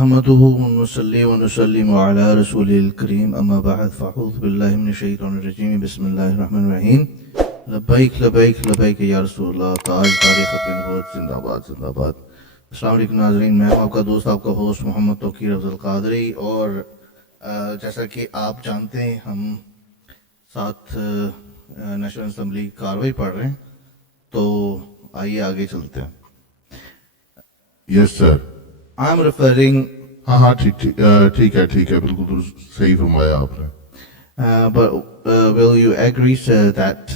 नहमदुहु व नुसल्ली व नुसल्लिमु अला रसूलिल करीम अम्मा बअद फ़अऊज़ु बिल्लाहि मिनश शैतानिर रजीम बिस्मिल्लाहिर रहमानिर रहीम लब्बैक लब्बैक लब्बैक या रसूलल्लाह ताजदार ख़त्म नबूवत जिंदाबाद जिंदाबाद। अस्सलाम वालेकुम नाज़रीन, मैं आपका दोस्त आपका होस्ट मोहम्मद तौक़ीर अफ़ज़ल क़ादरी और जैसा कि आप जानते हैं हम साथ नेशनल असम्बली की कार्रवाई पढ़ रहे हैं, तो आइए आगे चलते हैं। Yes sir. I am referring हाँ ठीक है बिल्कुल सही फरमाया आपने। but will you agree, sir, that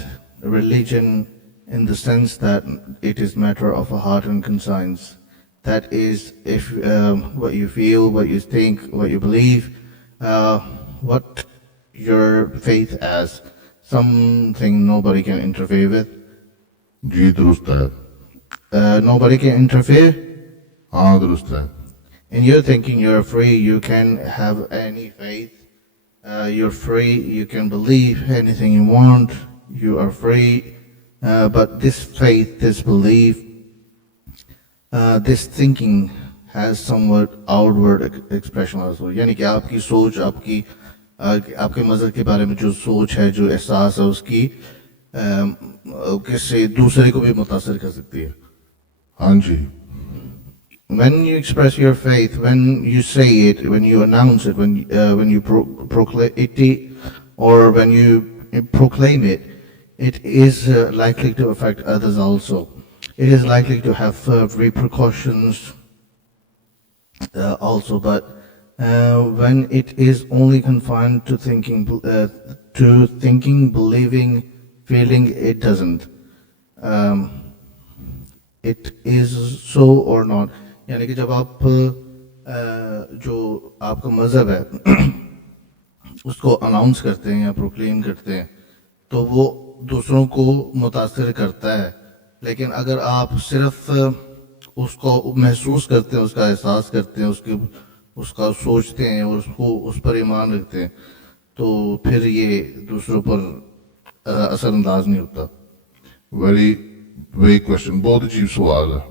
religion, in the sense that it is matter of a heart and conscience, that is, if what you feel, what you think, what you believe, what your faith as, something nobody can interfere with? जी दुरुस्त है। Nobody can interfere? हाँ दुरुस्त है। In your thinking, you're free, you can have any faith. You're free, you can believe anything you want, you are free. But this faith, this belief, this thinking has somewhat outward expression also. यानी कि आपकी सोच, आपके मज़हब के बारे में जो सोच है, जो एहसास है, उसकी किसी दूसरे को भी मुतासिर कर सकती है। हाँ जी। When you express your faith, when you say it, when you announce it, when you proclaim it, or when you proclaim it, it is likely to affect others also. It is likely to have repercussions also. But when it is only confined to thinking, believing, feeling, it doesn't. It is so or not. यानी कि जब आप जो आपका मज़हब है उसको announce करते हैं या प्रोक्लेम करते हैं तो वो दूसरों को मुतासिर करता है, लेकिन अगर आप सिर्फ उसको महसूस करते हैं, उसका एहसास करते हैं, उसका सोचते हैं और उसको उस पर ईमान रखते हैं, तो फिर ये दूसरों पर असरअंदाज नहीं होता। वेरी वेरी क्वेश्चन, बहुत अजीब सवाल है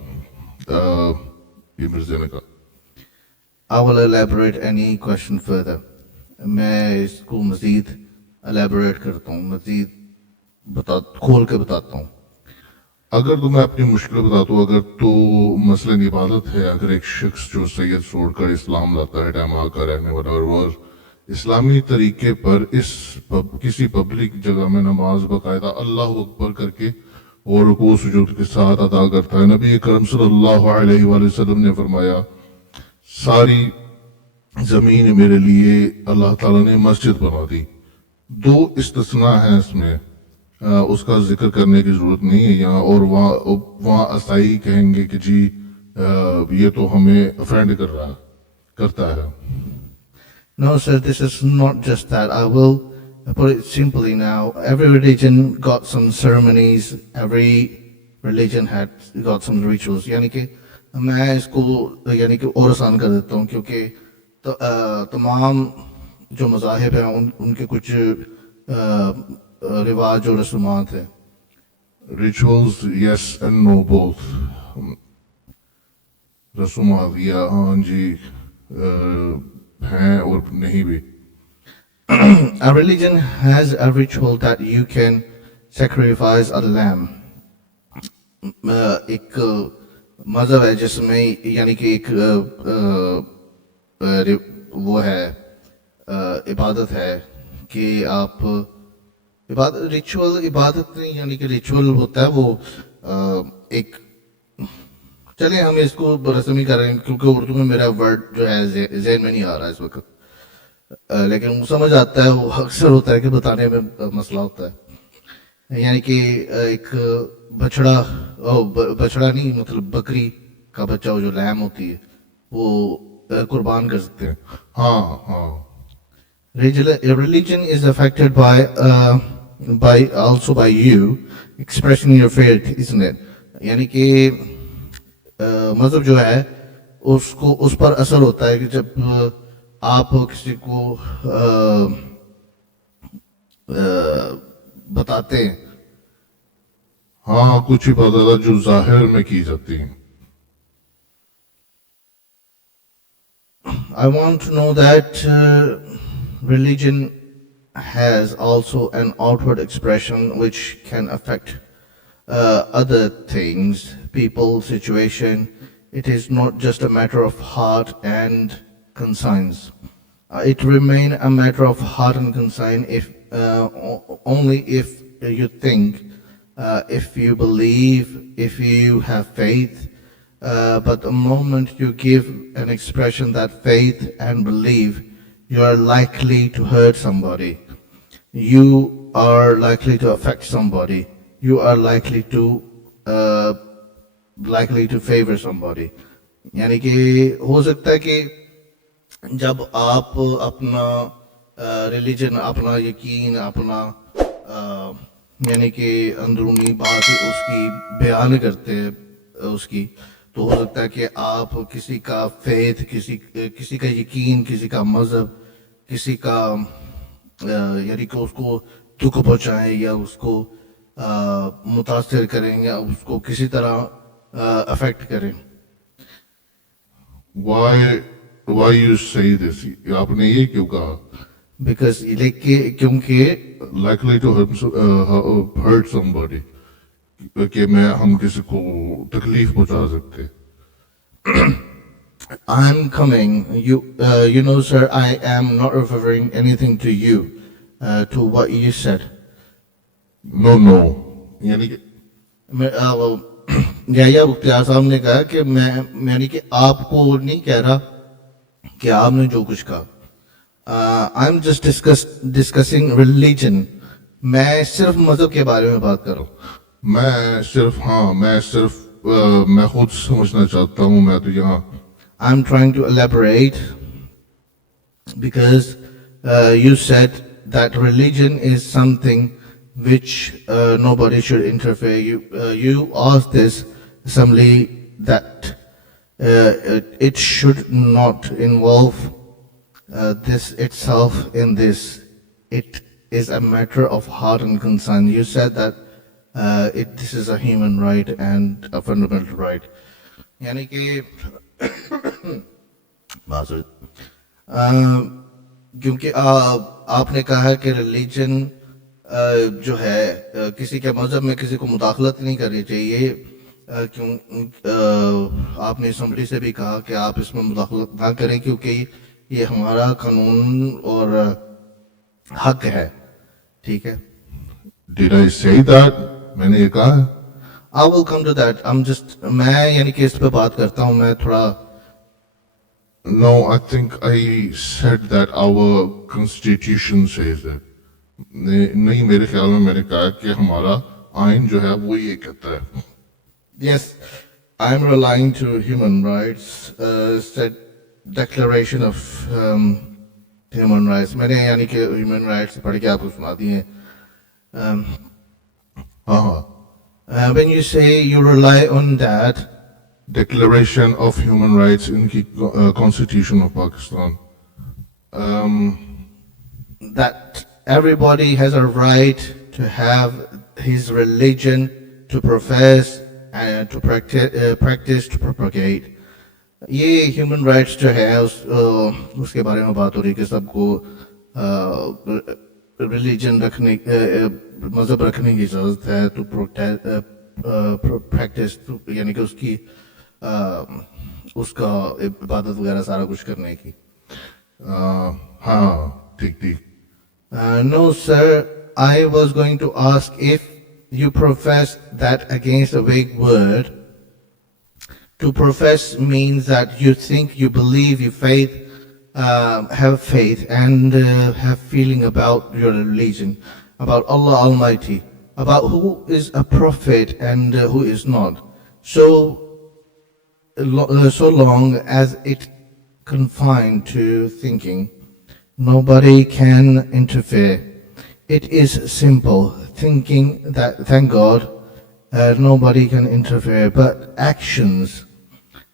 ये मिर्ज़ा ने कहा। I will elaborate any question further. मैं इसको मज़ीद elaborate करता हूँ, मज़ीद खोल के बताता हूँ। अगर तो मैं अपनी मुश्किल बताता हूँ, अगर तो मसलन इबादत है, अगर एक शख्स जो सैयद छोड़कर इस्लाम लाता है, टाइम आकर रहने वाला और इस्लामी तरीके पर किसी पब्लिक जगह में नमाज बाकायदा अल्लाह अकबर करके और रुकू सुजूद के साथ अदा करता है। नबी करम सल्लल्लाहु अलैहि वसल्लम ने फरमाया, सारी जमीन मेरे लिए अल्लाह ताला ने मस्जिद बना दी। दो इस्तिस्ना है इसमें, उसका जिक्र करने की जरूरत नहीं है यहाँ, और वहाँ असाई कहेंगे कि जी ये तो हमें अफेंड करता है। No, sir, this is not just that. I will put it simply now. Every religion got some ceremonies. Every religion had got some rituals. यानी कि मैं इसको यानी कि और आसान कर देता हूँ, क्योंकि तमाम जो मज़ाहिब हैं उनके कुछ रिवाज और रस्मात हैं। Rituals, yes and no both. रस्मात या हाँ जी हैं और नहीं भी। A religion has a ritual that you can sacrifice a lamb. एक मज़हब है जिसमें यानी कि एक वो है इबादत है कि आप इबादत नहीं, यानी कि रिचुअल होता है वो एक, चलिए हम इसको रस्मी कर रहे हैं क्योंकि उर्दू में मेरा वर्ड जो है ज़हन में नहीं आ रहा है इस वक्त, लेकिन वो समझ आता है, वो अक्सर होता है कि बताने में मसला होता है। यानी कि एक बछड़ा नहीं, मतलब बकरी का बच्चा, वो जो लैम होती है वो कुर्बान कर सकते हैं। हाँ। Religion is affected by also by you expressing your faith, isn't it? यानी कि मज़हब जो है उसको उस पर असर होता है कि जब आप किसी को बताते हैं। हाँ, कुछ इबादत जो जाहिर में की जाती हैं। I want to know that religion has also an outward expression which can affect other things, people, situation. It is not just a matter of heart and conscience. It remain a matter of heart and conscience if only if you think, if you believe, if you have faith. But the moment you give an expression that faith and belief, you are likely to hurt somebody. You are likely to affect somebody. You are likely to favor somebody. यानी कि हो सकता है कि जब आप अपना religion, अपना यकीन, अपना यानी कि अंदरूनी बात उसकी बयान करते हैं उसकी, तो हो सकता है कि आप किसी का फेथ, किसी का यकीन, किसी का मजहब, किसी का यानी कि उसको दुख पहुंचाएं या उसको मुतासिर करें या उसको किसी तरह अफेक्ट करें. Why you say this? आपने ये क्यों कहा? Because क्योंकि Likely to hurt somebody. कि हम किसी को तकलीफ पहुंचा सकते. I'm coming. You know, sir, I am not referring anything to you, to what you said. No. यानी कि या मुख्तियार साहब ने कहा कि मैं यानी कि आपको नहीं कह रहा कि आपने जो कुछ कहा. I'm just discussing religion. मैं सिर्फ मजहब के बारे में बात कर रहा हूँ. मैं खुद समझना चाहता हूँ. मैं तो यहाँ I'm trying to elaborate because you said that religion is something which nobody should interfere. You asked this assembly that it should not involve this itself in this. It is a matter of heart and concern. You said that this is a human right and a fundamental right. यानी कि क्योंकि आपने कहा कि religion जो है किसी के मजहब में किसी को मुदाखलत नहीं करनी चाहिए. क्यों आपने असम्बली से भी कहा कि आप इसमें मुदाखलत ना करें क्योंकि ये हमारा कानून और हक है. ठीक है. Did I say that? मैंने ये कहा. I will come to that. मैं यानी कि इस पे बात करता हूँ. मैं थोड़ा No, I think I said that our constitution says that. नहीं, मेरे ख्याल में मैंने कहा कि हमारा आइन जो है वो ये कहता है. Yes, I am relying to human rights, said Declaration of Human Rights. मैंने यानी कि human rights पढ़ के आपको सुना दिए. When you say you rely on that, Declaration of Human Rights in the Constitution of Pakistan, that everybody has a right to have his religion, to profess and to practice, to propagate. ये human rights जो है उसके बारे में बात हो रही है कि सबको रिलीजन रखने, मजहब रखने की इजाज़त है, टू प्रैक्टिस, यानी कि उसका इबादत वगैरह सारा कुछ करने की. हाँ, ठीक. No, sir, I was going to ask if you profess that against a vague word. To profess means that you think, you believe, you have faith and have feeling about your religion, about Allah Almighty, about who is a prophet and who is not. So long as it confined to thinking, nobody can interfere. It is simple thinking that, thank God, nobody can interfere. But actions,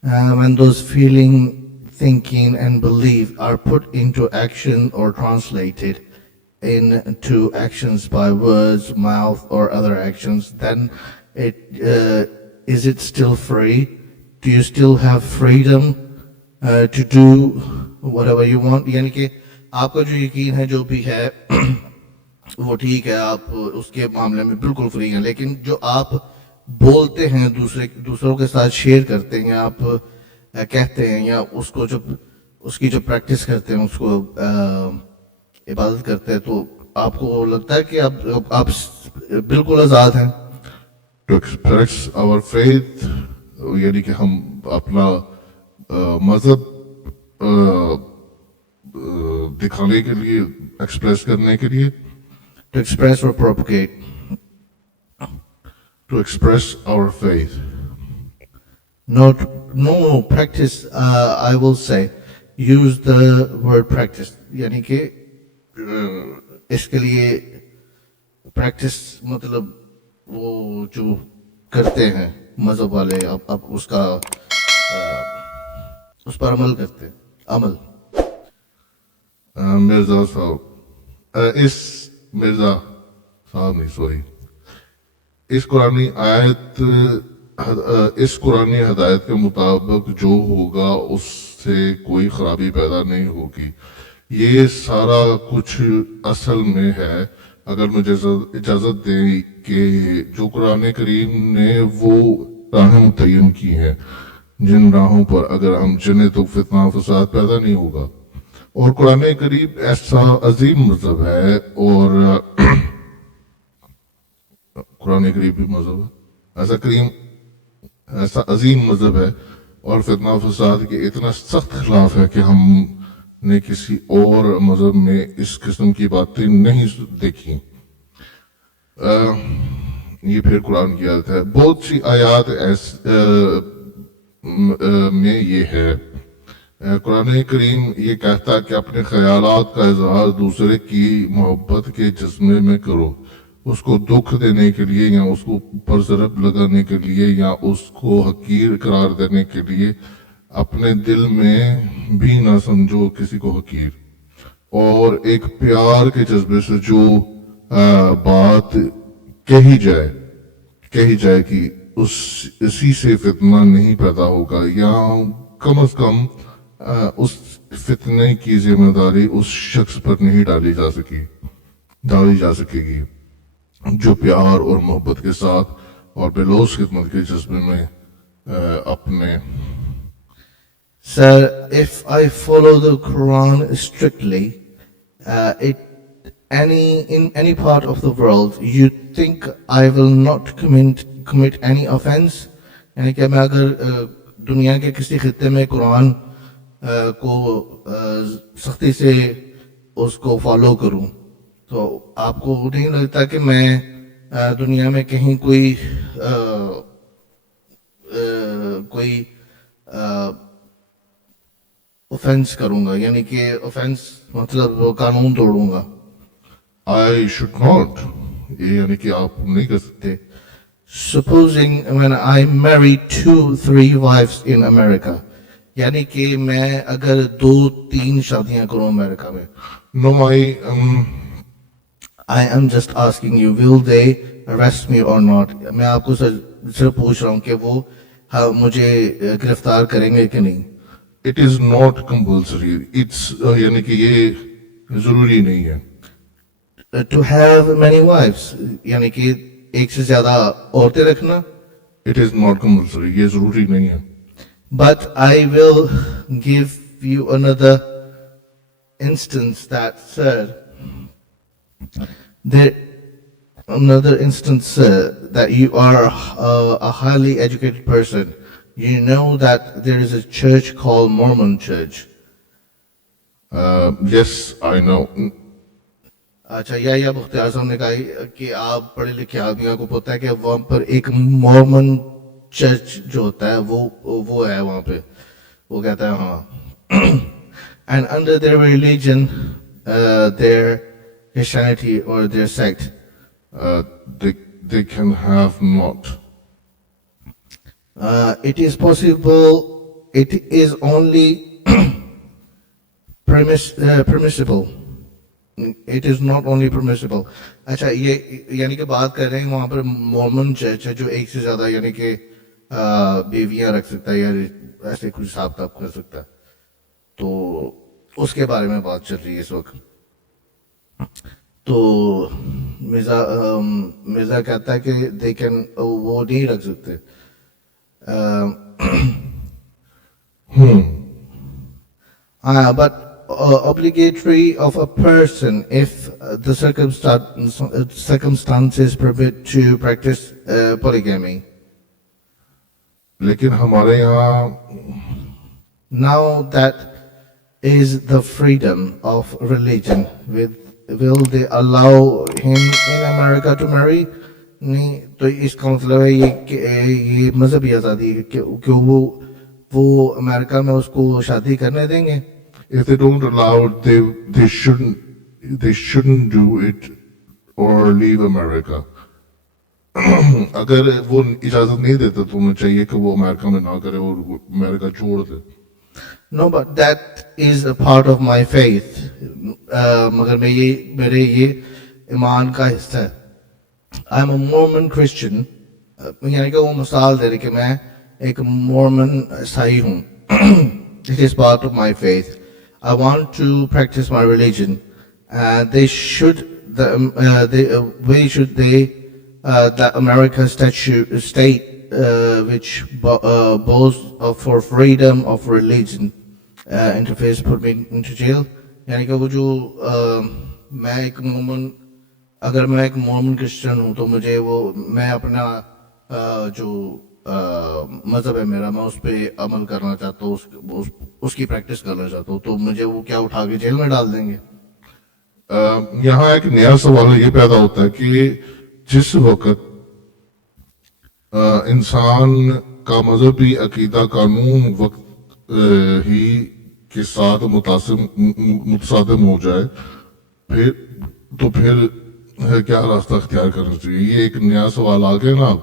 when those feeling, thinking and belief are put into action or translated into actions by words, mouth or other actions, then is it still free? Do you still have freedom to do whatever you want, यानी कि आपका जो यकीन है जो भी है वो ठीक है, आप उसके मामले में बिल्कुल फ्री हैं, लेकिन जो आप बोलते हैं दूसरों के साथ शेयर करते हैं, आप कहते हैं या उसको जो उसकी जो प्रैक्टिस करते हैं उसको इबादत करते हैं, तो आपको लगता है कि आप बिल्कुल आज़ाद हैं? To express our faith, यानी कि हम अपना मजहब दिखाने के लिए, एक्सप्रेस करने के लिए, To express or propagate? to express our faith. No, practice, I will say, use the word practice, यानी कि इसके लिए प्रैक्टिस मतलब वो जो करते हैं मजहब वाले, आप उसका उस पर अमल करते हैं, अमल। मिर्जा साहब, मिर्जा साहब नहीं, सॉरी, इस कुरानी हदायत के मुताबिक जो होगा उससे कोई खराबी पैदा नहीं होगी। ये सारा कुछ असल में है, अगर मुझे इजाजत दें, कि जो कुरान करीम ने वो राहें मुतय्यन की हैं जिन राहों पर अगर हम चले तो फितना फसाद पैदा नहीं होगा। और कुरान करीम ऐसा अजीम मजहब है, और कुरान करीम भी मजहब है, ऐसा अजीम मजहब है, और फितना फसाद के इतना सख्त खिलाफ है कि हमने किसी और मजहब में इस किस्म की बातें नहीं देखी। ये फिर कुरान की आयत है। बहुत सी आयात में ये है, कुरान करीम ये कहता है कि अपने ख्यालात का इजहार दूसरे की मोहब्बत के जज्बे में करो, उसको दुख देने के लिए या उसको ऊपर ज़रब लगाने के लिए या उसको हकीर करार देने के लिए अपने दिल में भी ना समझो किसी को हकीर। और एक प्यार के जज्बे से जो बात कही जाए कि इसी से फितना नहीं पैदा होगा, या कम अज कम उस फितने की जिम्मेदारी उस शख्स पर नहीं डाली जा सकेगी जो प्यार और मोहब्बत के साथ और बेलोस खिदमत के जज्बे में अपने। Sir, if I follow the Quran strictly, in any part of the world, you think I will not commit any offense? यानी कि मैं अगर दुनिया के किसी खित्ते में कुरान को सख्ती से उसको फॉलो करूं, तो आपको नहीं लगता कि मैं दुनिया में कहीं कोई ऑफेंस करूंगा, यानी कि ऑफेंस मतलब कानून तोड़ूंगा? I should not, ये यानी कि आप नहीं कर सकते। Supposing when I marry 2-3 wives in America, यानी कि मैं अगर 2-3 शादियां करूं अमेरिका में। No, I am just asking you, will they arrest me or not? मैं आपको सिर्फ पूछ रहा हूँ कि वो मुझे गिरफ्तार करेंगे कि नहीं? It is not compulsory. It's यानी कि ये जरूरी नहीं है। To have many wives, यानी कि एक से ज्यादा औरतें रखना? It is not compulsory. ये जरूरी नहीं है। But I will give you another instance that, sir, that you are a highly educated person. You know that there is a church called Mormon Church. Yes, I know. अच्छा, या मुख्तार साहब ने कहा कि आप पढ़े लिखे आदमियों को पता है कि वहाँ पर एक मॉर्मन चर्च जो होता है वो है वहाँ पे, वो कहता है हाँ। And under their religion, their Christianity or their sect, they can have not. It is possible. It is only permissible. It is not only permissible. अच्छा, ये यानी कि बात कर रहे हैं वहाँ पर मॉर्मन चर्च है जो एक से ज्यादा यानी कि बेवियां रख सकता है या ऐसे कुछ हिसाब किताब कर सकता है, तो उसके बारे में बात चल रही है इस वक्त। तो मिर्जा कहता है कि दे कैन, वो नहीं रख सकते। But obligatory of a person if the circumstances permit to practice polygamy. लेकिन हमारे यहाँ Now that is the freedom of religion. Will they allow him in America to marry? नहीं, तो इसका मतलब है ये मजहबी आज़ादी है कि वो अमेरिका में उसको शादी करने देंगे। if they don't allow it, they shouldn't do it or leave America. अगर वो इजाजत नहीं देते तो उन्हें चाहिए कि वो अमेरिका में ना करे और अमेरिका छोड़ दे। No, but that is a part of my faith. मगर मेरे ये ईमान का हिस्सा है। I'm a Mormon Christian. यानी कि वो मिसाल दे रही कि मैं एक Mormon ईसाई हूँ। It is part of my faith. I want to practice my religion. They should, that America state which boasts for freedom of religion interface put me into jail. यानी कि वो जो अगर मैं एक मोर्मन क्रिश्चियन हूँ तो मुझे वो मैं अपना जो मजहब है मेरा, मैं उस पर अमल करना चाहता हूँ, उसकी प्रैक्टिस करना चाहता हूँ, तो मुझे वो क्या उठा के जेल में डाल देंगे। यहाँ एक नया सवाल ये पैदा होता है कि जिस वक्त इंसान का मजहबी अकीदा कानून वक्त ही के साथ मुतसादिम हो जाए फिर क्या रास्ता अख्तियार करना चाहिए, ये एक नया सवाल आ गया ना। अब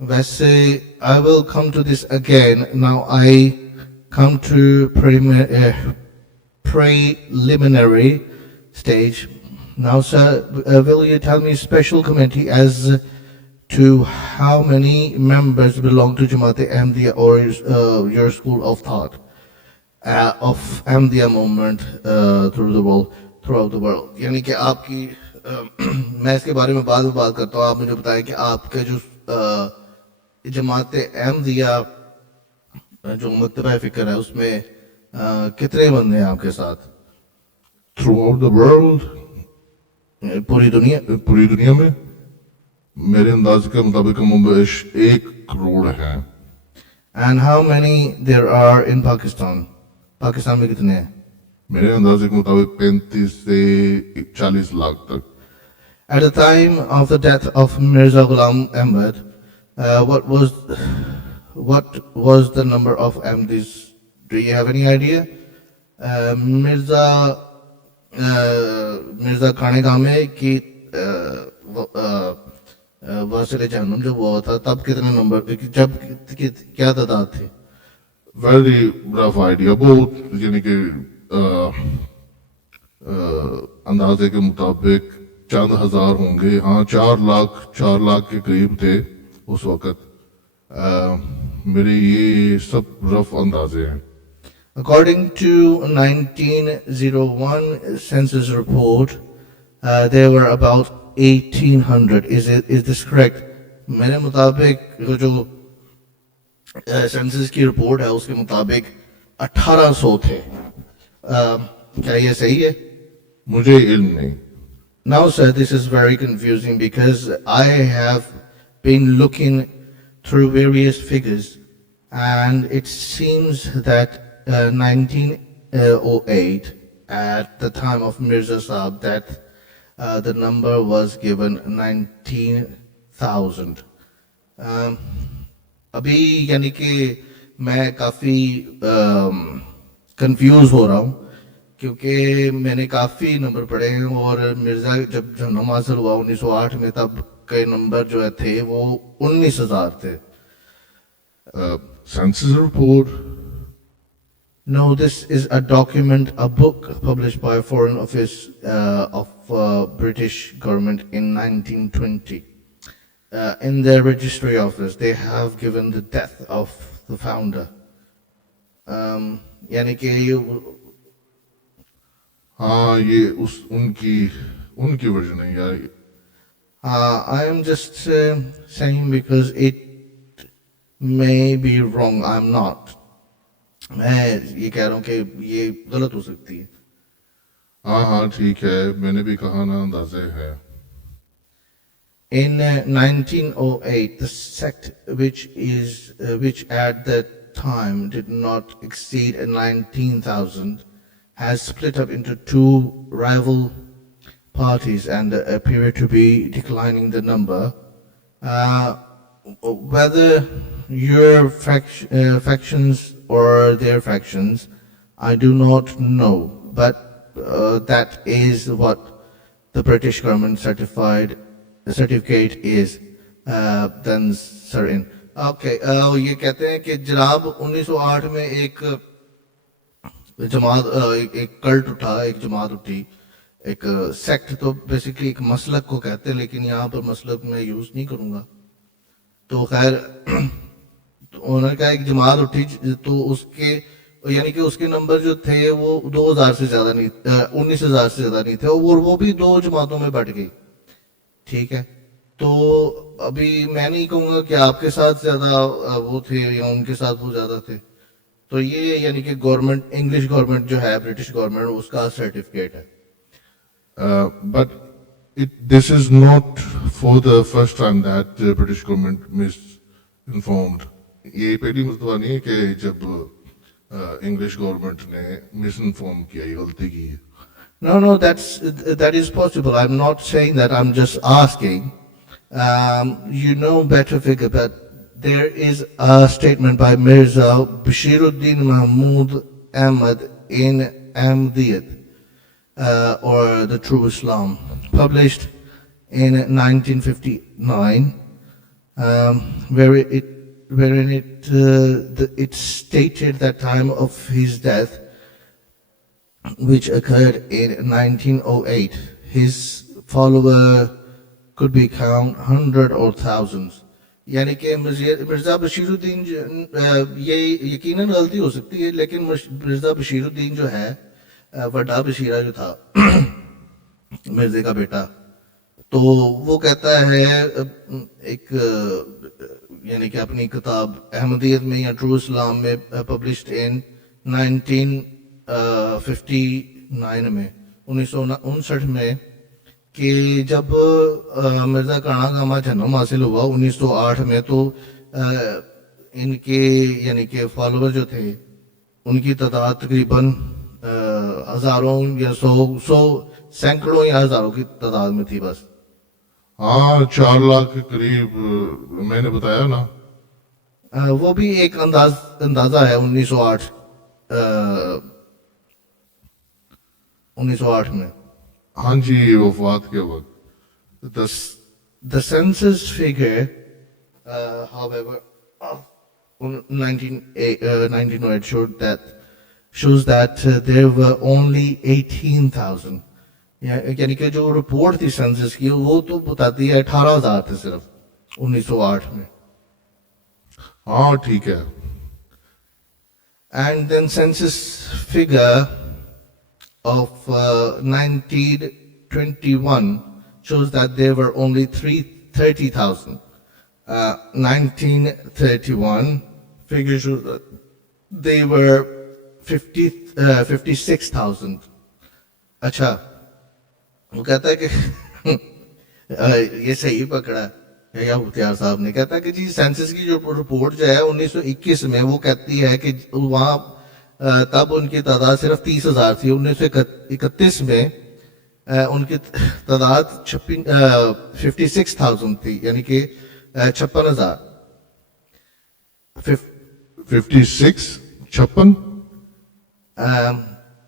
वैसे I will come to this again. Now I come to preliminary stage. Now, sir, will you tell me special committee as to how many members belong to Jamaat-e-Ahmadiyya or your school of thought of Ahmadiyya movement throughout the world? यानी कि आपकी मैं इसके बारे में बाद में बात करता हूँ। आप मुझे बताएं कि आपके जो जमात-ए-अहमदिया जो मकतबा फिक्र है उसमें कितने बंदे हैं आपके साथ? Throughout the world, पूरी दुनिया में मेरे अंदाज के मुताबिक मुंबई 1 करोड़ है। And how many there are in Pakistan? Pakistan में कितने हैं? मेरे अंदाजे के मुताबिक 35 से 40 लाख तक। At the time of the death of Mirza Ghulam Ahmad, what was the number of Ahmadis? Do you have any idea? Mirza खाने की वासिले जहन्नुम जब हुआ था तब कितने नंबर, जब क्या तादाद थी? Very rough idea, बहुत यानी कि अंदाजे के मुताबिक चंद हजार होंगे। हाँ, 4 लाख के करीब थे उस वक्त। मेरे ये सब रफ अंदाजे हैं। According to 1901 census report, there were about 1800. Is this correct? मेरे मुताबिक जो सेंसस की रिपोर्ट है उसके मुताबिक 1800 थे। क्या ये सही है? मुझे इल्म नहीं। Now, sir, this is very confusing because I have been looking through various figures, and it seems that 1908, at the time of Mirza Sahab, that the number was given 19,000. अभी यानी कि मैं काफ़ी कंफ्यूज हो रहा हूँ क्योंकि मैंने काफ़ी नंबर पढ़े हैं और मिर्ज़ा जब जन्म हासिल हुआ 1908 में तब के नंबर जो है थे वो 19,000 थे। census report? No, this is a document, a book published by Foreign Office of British government in 1920. In their registry office, they have given the death of the founder. यानी कि हाँ ये उस उनकी उनकी वर्जन है यार. I am just saying because it may be wrong. I'm not. मैं ये कह रहा हूँ कि ये गलत हो सकती है. हाँ हाँ ठीक है, मैंने भी कहा ना, अंदाजे है. In 1908, the sect which at that time did not exceed 19,000 has split up into two rival parties and appear to be declining the number. Whether your factions or their factions, I do not know, but that is what the British government certificate is then certain. Okay, ये कहते हैं कि जनाब 1908 में एक जमात एक cult उठा, एक जमात उठी, एक सेक्ट. तो बेसिकली एक मसलक को कहते हैं, लेकिन यहाँ पर मसलक मैं यूज नहीं करूंगा. तो खैर तो उन्होंने कहा एक जमात उठी, तो उसके यानी कि उसके नंबर जो थे वो 2000 से ज्यादा नहीं, 19,000 से ज्यादा नहीं थे, और वो भी दो जमातों में बट गई. ठीक है, तो अभी मैं नहीं कहूंगा कि आपके साथ ज्यादा वो थे या उनके साथ वो ज्यादा थे. तो ये यानी कि गवर्नमेंट, इंग्लिश गवर्नमेंट जो है, ब्रिटिश गवर्नमेंट, उसका सर्टिफिकेट है. But this is not for the first time that the British government misinformed. ये पहली मर्तबा नहीं है कि जब इंग्लिश गवर्नमेंट ने मिसइन्फॉर्म किया, ये गलती की है. No, that is possible. I'm not saying that. I'm just asking. You know better figure, but there is a statement by Mirza Bashiruddin Mahmud Ahmad in Ahmadiyat, or the True Islam, published in 1959, wherein it stated that time of his death, which occurred in 1908, his follower could be count hundred or thousands. यानी कि मिर्जा बशीरुद्दीन ये यकीनन गलती हो सकती है, लेकिन मिर्जा बशीरुद्दीन जो है, वड्डा बशीरा जो था मिर्जे का बेटा, तो वो कहता है एक यानी कि अपनी किताब अहमदियत में या ट्रू इस्लाम में, पब्लिश्ड इन 1959 में, 1959 में, कि जब मिर्जा काना कामा जन्म हासिल हुआ 1908 में, तो इनके यानी कि फॉलोअर जो थे उनकी तादाद तकरीबन हजारों या सौ सैकड़ों या हजारों की तादाद में थी बस. हाँ 4 लाख के करीब मैंने बताया ना. वो भी एक अंदाजा है 1908 में. हाँ जी, वफात के वक्त. The census figure, however, of 1908 shows that there were only 18,000. यानी कि जो रिपोर्ट थी सेंसस की, वो तो बताती है 18,000 थे सिर्फ 1908 में. हाँ ठीक है. And then census figure of 1921 shows that there were only 30,000. 1931 figure shows that they were 56,000. अच्छा, वो कहता है कि ये सही पकड़ा या मुख्तियार साहब ने. कहता है कि जी सेंसस की जो रिपोर्ट जो है 1921 में, वो कहती है कि वहाँ तब उनकी तादाद सिर्फ 30,000 थी. 1931 में उनकी तादाद 56,000 थी, यानी कि 56,000. 56.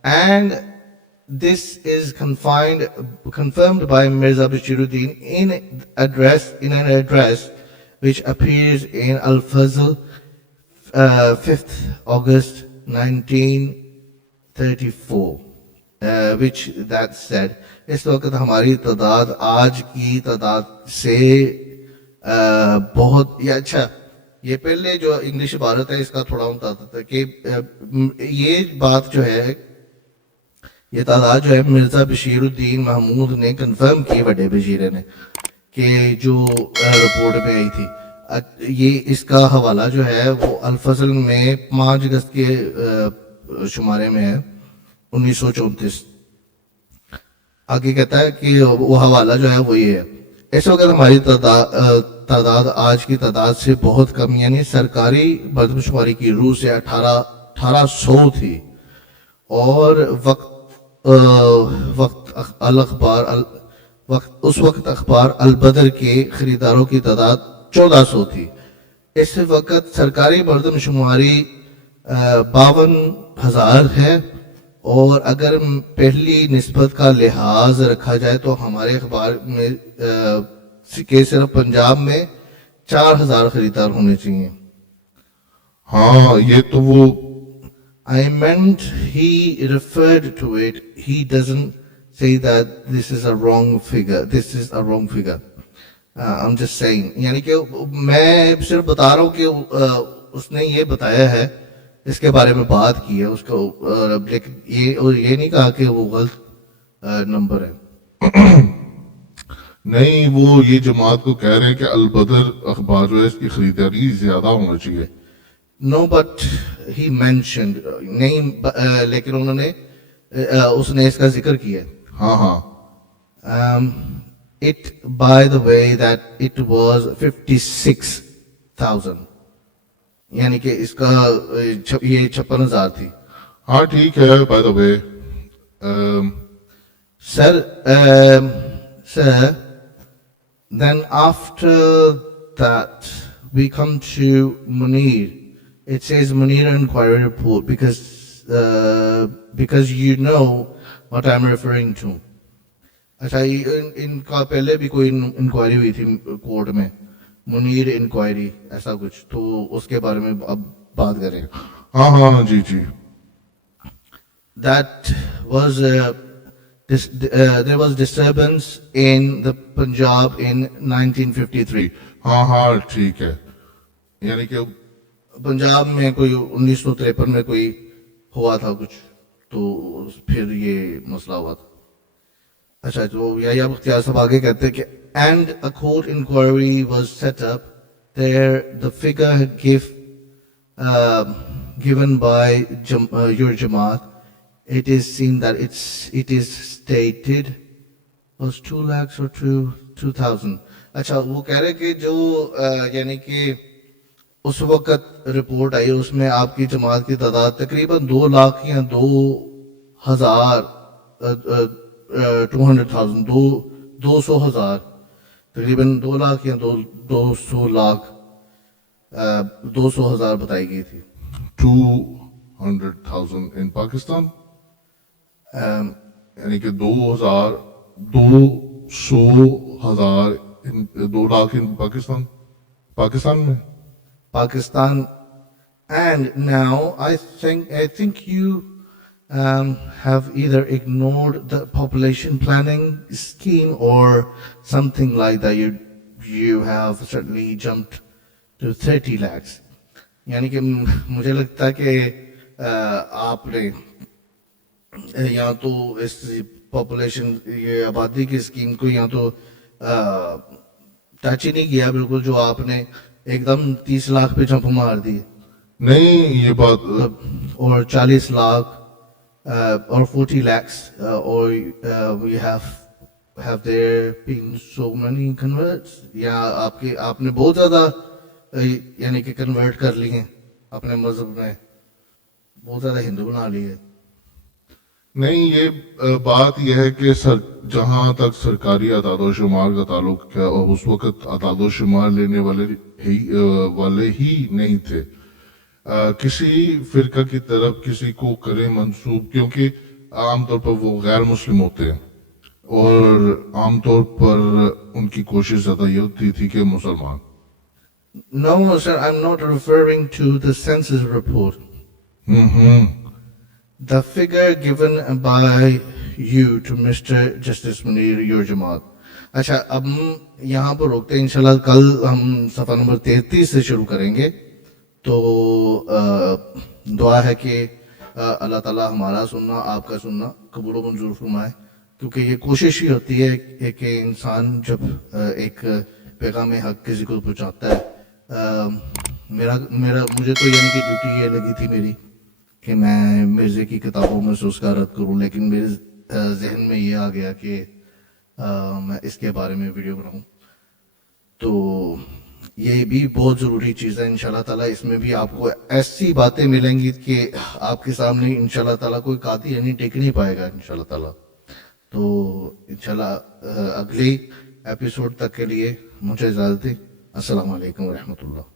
And this is confirmed by Mirza Bashiruddin in an address which appears in Al-Fazl, 5th August 1934, which that said, इस वक्त हमारी तादाद आज की तादाद से बहुत या अच्छा, ये पहले जो इंग्लिश इबारत है इसका थोड़ा बताता था कि ये बात जो है ये तादाद जो है मिर्ज़ा बशीरुद्दीन महमूद ने कंफर्म की, बड़े बशीरे ने, कि जो रिपोर्ट में आई थी। ये इसका हवाला जो है वो अल-फज़ल में 5 अगस्त के शुमारे में है 1934। आगे कहता है कि वो हवाला जो है वो ये है, इस वक्त हमारी तादाद आज की तादाद से बहुत कम, यानी सरकारी मरदमशुमारी की रूह से 1800 थी, और उस वक्त अखबार अल-बदर के खरीदारों की तादाद 1400 थी। इस वक्त सरकारी मरदमशुमारी 52,000 है, और अगर पहली निस्बत का लिहाज रखा जाए तो हमारे अखबार में के सिर्फ पंजाब में 4,000 खरीदार होने चाहिए। हाँ, ये तो वो I meant he referred to it. He doesn't say that this is a wrong figure. This is a wrong figure. I'm just saying. यानी कि मैं सिर्फ बता रहा हूँ कि उसने ये बताया है, इसके बारे में बात की है उसको, लेकिन ये नहीं कहा कि वो गलत नंबर है। नहीं, वो ये जमात को कह रहे हैं कि अल-बदर अखबार जो है इसकी खरीदारी ज्यादा होना चाहिए। नो बट ही मेंशन्ड नहीं, लेकिन उन्होंने उसने इसका जिक्र किया। हाँ हाँ, it by the way that it was 56,000, यानी कि इसका ये 56,000 थी। हाँ ठीक है, by the way. Sir, then after that we come to Munir. It says Munir Inquiry Report because you know what I'm referring to. अच्छा, इनका पहले भी कोई इंक्वायरी हुई थी कोर्ट में, मुनीर इंक्वायरी ऐसा कुछ, तो उसके बारे में अब बात करें। हाँ हाँ जी जी। That was there was disturbance in the Punjab in 1953. हाँ हाँ ठीक है, यानी कि पंजाब में कोई 1953 में कोई हुआ था कुछ, तो फिर ये मसला हुआ था। अच्छा, तो याहिया बख्तियार साहब आगे कहते हैं कि and a court inquiry was set up there. The figure given by your Jamaat, it is seen that it is stated was 2 lakhs or 2,000. अच्छा, वो कह रहे कि जो यानी कि उस वक्त रिपोर्ट आई उसमें आपकी जमात की तादाद तकरीबन 2 लाख या 2,000 200,000 200,000 तकरीबन 2 लाख या 200,000 बताई गई थी। 200,000 इन पाकिस्तान, यानी कि 200,000 2 लाख इन पाकिस्तान में। Pakistan. And now I think you have either ignored the population planning scheme or something like that. You have certainly jumped to 30 lakhs. यानी कि मुझे लगता है कि आपने या तो इस पॉपुलेशन ये आबादी की स्कीम को या तो टच ही नहीं किया बिल्कुल, जो आपने एकदम 30 लाख पे जंप मार दी। नहीं, ये बात और 40 lakh or 40 lakhs or we have there been so many converts, या आपने बहुत ज्यादा यानी कि कन्वर्ट कर लिए हैं अपने मजहब में, बहुत ज्यादा हिंदू बना लिए। नहीं, ये बात यह है कि जहां तक सरकारी अदाद शुमार का ताल्लुक है, और उस वक्त अदाद शुमार लेने वाले ही नहीं थे किसी फिरका की तरफ किसी को करे मंसूब, क्योंकि आमतौर पर वो गैर मुस्लिम होते हैं और आमतौर पर उनकी कोशिश ज्यादा ये होती थी कि मुसलमान। No, sir, I'm not referring to the census report. The figure given by you to Mr. Justice Munir, your Jamaat. अच्छा, अब हम यहाँ पर रोकते हैं, इंशाल्लाह कल हम सफ़ा नंबर 33 से शुरू करेंगे। तो दुआ है कि अल्लाह ताला हमारा सुनना आपका सुनना कबूल व मंजूर फरमाए, क्योंकि ये कोशिश ही होती है कि इंसान जब एक पैगाम हक किसी को पहुंचाता है, मेरा मेरा मुझे तो यानी कि ड्यूटी ये लगी थी मेरी कि मैं मिर्ज़े की किताबों में से उसका रद्द करूं, लेकिन मेरे जहन में ये आ गया कि मैं इसके बारे में वीडियो बनाऊं। तो ये भी बहुत ज़रूरी चीज़ है। इंशाल्लाह ताला इसमें भी आपको ऐसी बातें मिलेंगी कि आपके सामने इंशाल्लाह ताला कोई कादियानी टेक नहीं पाएगा इंशाल्लाह ताला। तो इंशाल्लाह अगली एपिसोड तक के लिए मुझे इजाज़त दें। अस्सलाम वालेकुम रहमतुल्लाह।